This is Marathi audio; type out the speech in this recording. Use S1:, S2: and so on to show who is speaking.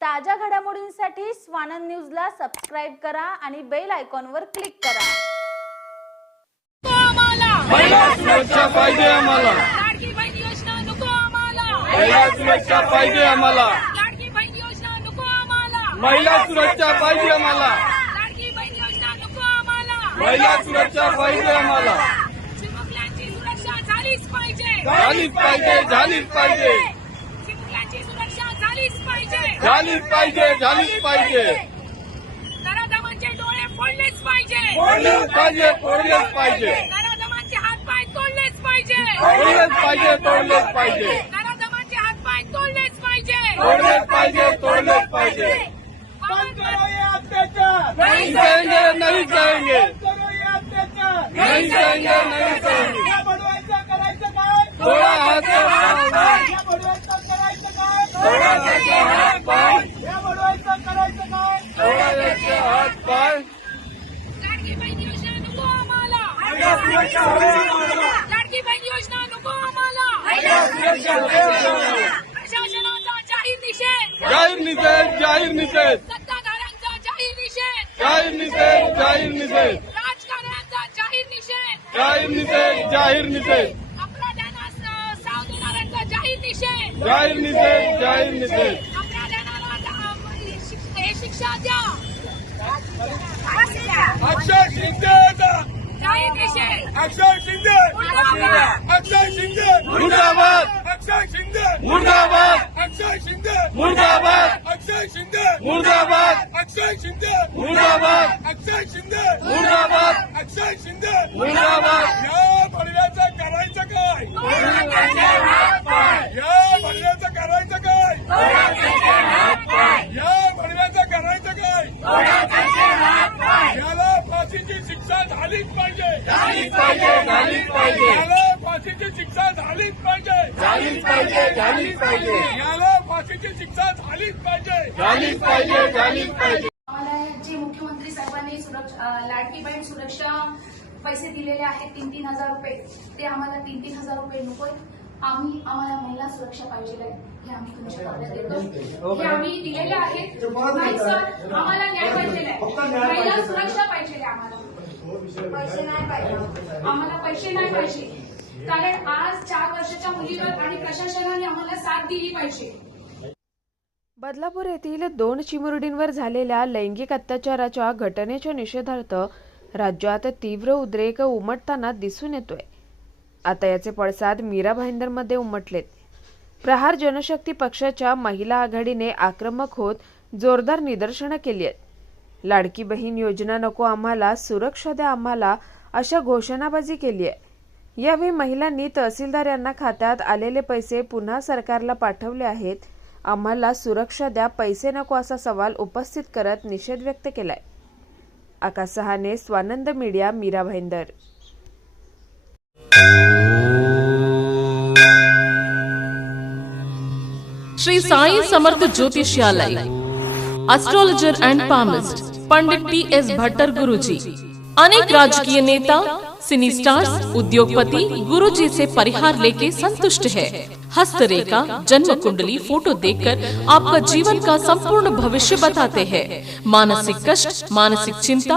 S1: ताज्या घडामोडींसाठी स्वानंद न्यूजला सबस्क्राईब करा आणि बेल आयकॉनवर क्लिक करा.
S2: आम्हाला
S3: महिला सुरक्षा पाहिजे आम्हाला.
S2: लाडकी बहीण योजना नको आम्हाला.
S3: महिला सुरक्षा पाहिजे आम्हाला.
S2: लाडकी बहीण योजना नको आम्हाला.
S3: महिला सुरक्षा पाहिजे आम्हाला.
S2: लाडकी बहीण योजना नको आम्हाला.
S3: महिला सुरक्षा पाहिजे आम्हाला.
S2: चिमुकल्यांची सुरक्षा झालीच पाहिजे.
S3: झालीच पाहिजे झालीच
S2: झालीच पाहिजे
S3: झालीच पाहिजे.
S2: नराधमांचे डोळे फोडलेच पाहिजे.
S3: तोडलेच पाहिजे तोडलेच पाहिजे.
S2: नराधमांचे हातपाय तोडलेच पाहिजे.
S3: तोडलेच पाहिजे तोडलेच पाहिजे.
S2: नराधमांचे हातपाय तोडलेच पाहिजे.
S3: तोडलेच पाहिजे तोडलेच पाहिजे. नहीं सहेंगे नहीं सहेंगे नहीं सहेंगे नहीं सहेंगे थोड़ा हाथ से थोड़ा नीचे हाथ पाय थोड़ा नीचे हाथ पाय
S2: लाडकी बहीण योजना नको आम्हाला लाडकी बहीण योजना नको आम्हाला प्रशासनाचा जाहीर निषेध।
S3: जाहीर निषेध जाहीर निषेध।
S2: सत्ताधाऱ्यांचा जाहीर निषेध।
S3: जाहीर निषेध जाहीर निषेध।
S2: राजकारण्यांचा जाहीर निषेध।
S3: जाहीर निषेध जाहीर निषेध।
S2: अपराध्यांना स- साव देणाऱ्यांचा जाहीर निषेध।
S3: जाहीर निषेध जाहीर निषेध।
S2: अपराध्यांना दा- शिक- शिक्षा द्या।
S3: अक्षय
S2: निषेध
S3: अक्षय शिंदे. अक्षय शिंदे। मुर्दाबाद। अक्षय शिंदे। मुर्दाबाद। अक्षय शिंदे। मुर्दाबाद। अक्षय शिंदे। मुर्दाबाद। अक्षय शिंदे। मुर्दाबाद। अक्षय शिंदे। मुर्दाबाद। अक्षय शिंदे। मुर्दाबाद। या बडव्याचं करायचं काय या बडव्याचं करायचं काय या बडव्याचं करायचं काय याला फाशीची शिक्षा झालीच पाहिजे. झालीच पाहिजे झालीच पाहिजे. याला फाशीची शिक्षा झालीच पाहिजे. झालीच पाहिजे झालीच पाहिजे. याला फाशीची शिक्षा झालीच पाहिजे. झालीच पाहिजे झालीच पाहिजे.
S4: आम्हाला जे मुख्यमंत्री साहेबांनी सुरक्षा लाडकी बहीण सुरक्षा पैसे दिलेले आहेत तीन तीन हजार रुपये ते आम्हाला तीन तीन हजार रुपये नकोय. आम्ही आम्हाला महिला सुरक्षा पाहिजे आहे. हे आम्ही तुमच्या देतो. हे आम्ही दिलेले आहेत. नाही सर आम्हाला न्याय पाहिजे महिला सुरक्षा पैसे नाही पाहिजे. आम्हाला पैसे नाही पाहिजे. कारण आज चार वर्षाच्या मुलीवर आणि प्रशासनाने आम्हाला साथ दिली पाहिजे.
S5: बदलापूर येथील दोन चिमुरडींवर झालेल्या लैंगिक अत्याचाराच्या घटनेच्या निषेधार्थ राज्यात तीव्र उद्रेक उमटताना दिसून येतोय. आता याचे पडसाद मीरा भाईंदरमध्ये उमटलेत. प्रहार जनशक्ती पक्षाच्या महिला आघाडीने आक्रमक होत जोरदार निदर्शनं केली आहेत. लाडकी बहीण योजना नको आम्हाला सुरक्षा द्या आम्हाला अशा घोषणाबाजी केली आहे. यावेळी महिलांनी तहसीलदार यांना खात्यात आलेले पैसे पुन्हा सरकारला पाठवले आहेत. आम्हाला सुरक्षा द्या पैसे नको असा सवाल उपस्थित करत निषेध व्यक्त केलाय. आकाश सहाने Swanand media Mira Bhayandar.
S6: Shri Sai Samarth ज्योतिषालय astrologer and palmist Pandit T S Bhattar Guru ji अनेक राजकीय नेता सिनी स्टार्स उद्योगपति गुरु जी से परिहार लेके संतुष्ट है। हस्तरेखा जन्म कुंडली फ़ोटो देखकर आपका जीवन का संपूर्ण भविष्य बताते हैं। मानसिक कष्ट मानसिक चिंता